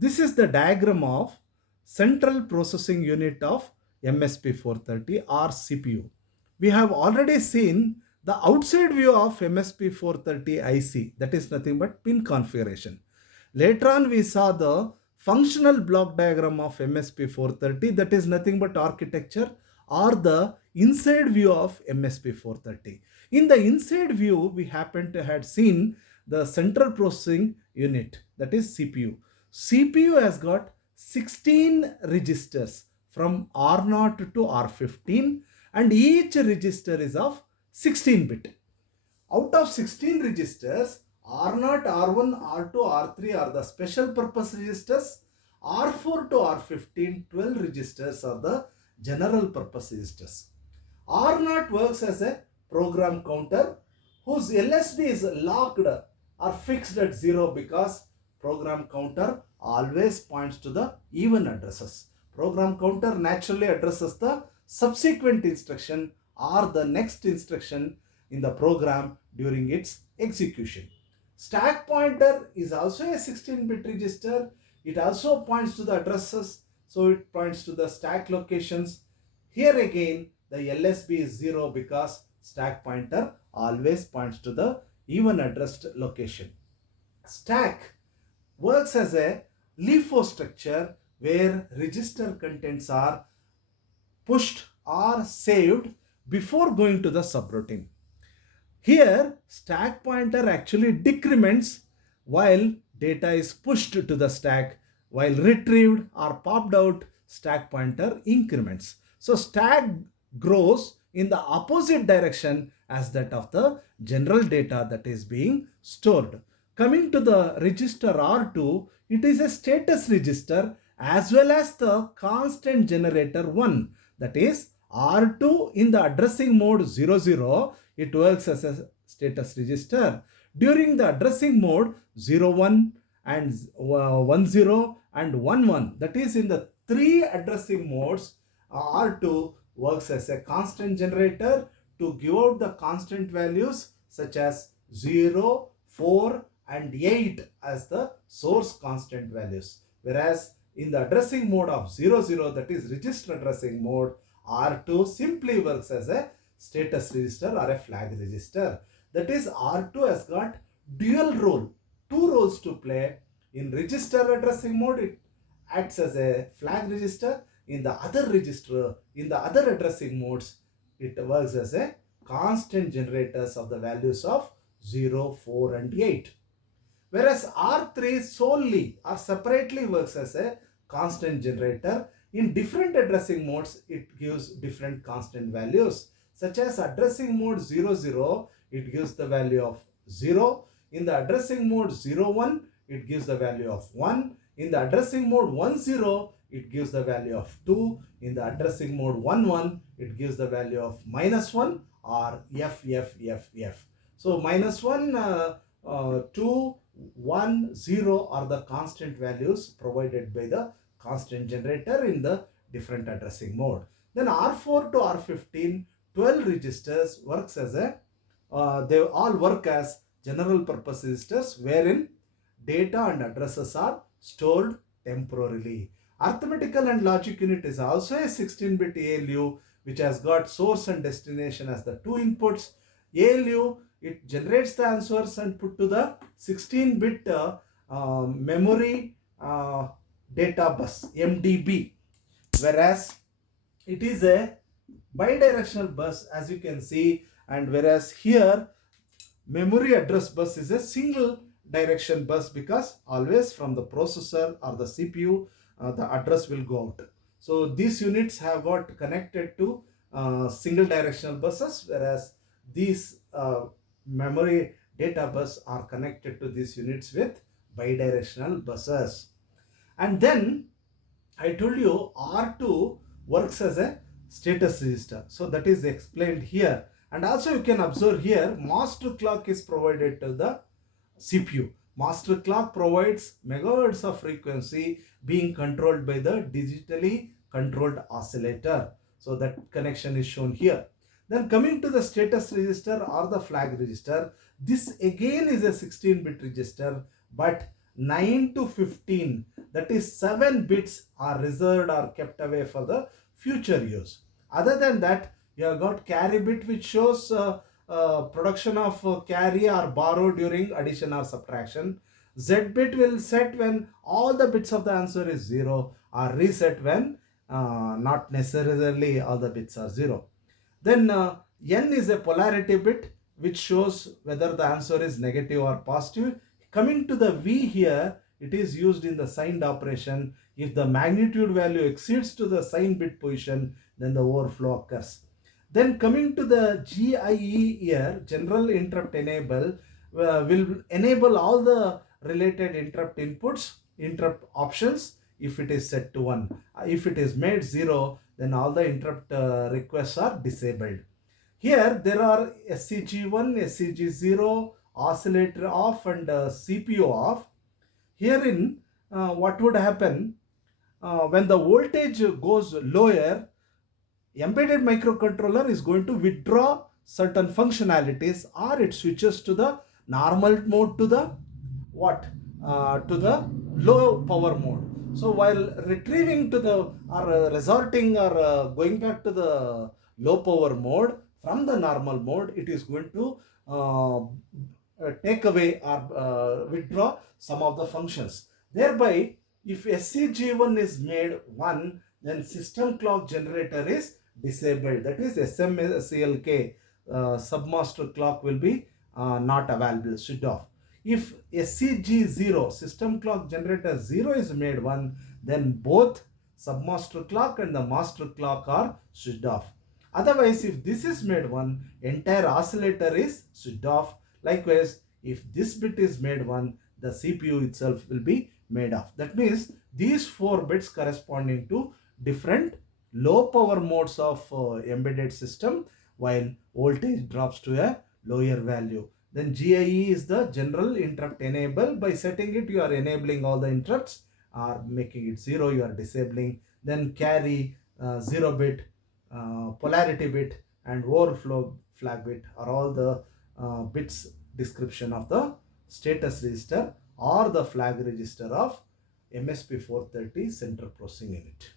This is the diagram of central processing unit of MSP 430 or CPU. We have already seen the outside view of MSP 430 IC, that is nothing but pin configuration. Later on we saw the functional block diagram of MSP 430, that is nothing but architecture or the inside view of MSP 430. In the inside view we happen to had seen the central processing unit, that is CPU. CPU has got 16 registers from R0 to R15 and each register is of 16 bit. Out of 16 registers, R0, R1, R2, R3 are the special purpose registers. R4 to R15, 12 registers are the general purpose registers. R0 works as a program counter whose LSB is locked or fixed at 0 because program counter always points to the even addresses. Program counter naturally addresses the subsequent instruction or the next instruction in the program during its execution. Stack pointer is also a 16-bit register. It also points to the addresses, so it points to the stack locations. Here again, the LSB is 0 because stack pointer always points to the even addressed location. Stack works as a LIFO structure where register contents are pushed or saved before going to the subroutine. Here, stack pointer actually decrements while data is pushed to the stack, while retrieved or popped out, stack pointer increments. So stack grows in the opposite direction as that of the general data that is being stored. Coming to the register R2, it is a status register as well as the constant generator 1, that is R2 in the addressing mode 00, it works as a status register. During the addressing mode 01 and 10 and 11, that is in the three addressing modes, R2 works as a constant generator to give out the constant values such as 0, 4 and 8 as the source constant values. Whereas in the addressing mode of 00, that is register addressing mode, R2 simply works as a status register or a flag register. That is, R2 has got dual role, two roles to play. In register addressing mode, it acts as a flag register. In the other register, in the other addressing modes, it works as a constant generators of the values of 0, 4 and 8. Whereas R3 solely or separately works as a constant generator. In different addressing modes, it gives different constant values, such as addressing mode 00, it gives the value of 0. In the addressing mode 01, it gives the value of 1. In the addressing mode 10, it gives the value of 2. In the addressing mode 11, it gives the value of -1 or FFFF. So -1, 2, 1, 0 are the constant values provided by the constant generator in the different addressing mode. Then R4 to R15, 12 registers works as a, they all work as general purpose registers wherein data and addresses are stored temporarily. Arithmetical and logic unit is also a 16-bit ALU which has got source and destination as the two inputs. ALU, it generates the answers and put to the 16-bit memory data bus, MDB, whereas it is a bidirectional bus as you can see, and whereas here memory address bus is a single direction bus because always from the processor or the CPU the address will go out. So these units have got connected to single directional buses, whereas these memory data bus are connected to these units with bidirectional buses. And then I told you R2 works as a status register. So that is explained here. And also you can observe here, master clock is provided to the CPU. Master clock provides megahertz of frequency being controlled by the digitally controlled oscillator. So that connection is shown here. Then coming to the status register or the flag register, this again is a 16-bit register, but 9 to 15 That is 7 bits are reserved or kept away for the future use. Other than that, you have got carry bit which shows production of carry or borrow during addition or subtraction. Z bit will set when all the bits of the answer is 0, or reset when not necessarily all the bits are 0. Then N is a polarity bit which shows whether the answer is negative or positive. Coming to the V here, it is used in the signed operation. If the magnitude value exceeds to the sign bit position, then the overflow occurs. Then coming to the GIE here, general interrupt enable, will enable all the related interrupt inputs, interrupt options if it is set to 1. If it is made 0, then all the interrupt requests are disabled. Here there are SCG1, SCG0, oscillator off and CPU off. Herein what would happen when the voltage goes lower, embedded microcontroller is going to withdraw certain functionalities, or it switches to the normal mode to the what? To the low power mode. So while retrieving to the or resorting or going back to the low power mode from the normal mode, it is going to take away or withdraw some of the functions. Thereby, if SCG1 is made 1, then system clock generator is disabled. That is SMCLK, submaster clock will be not available, switched off. If SCG0, system clock generator 0 is made 1, then both submaster clock and the master clock are switched off. Otherwise, if this is made 1, entire oscillator is switched off. Likewise, if this bit is made 1, the CPU itself will be made off. That means these 4 bits corresponding to different low power modes of embedded system, while voltage drops to a lower value. Then GIE is the general interrupt enable. By setting it, you are enabling all the interrupts, or making it 0, you are disabling. Then carry 0 bit, polarity bit and overflow flag bit are all the bits description of the status register or the flag register of MSP 430 central processing unit.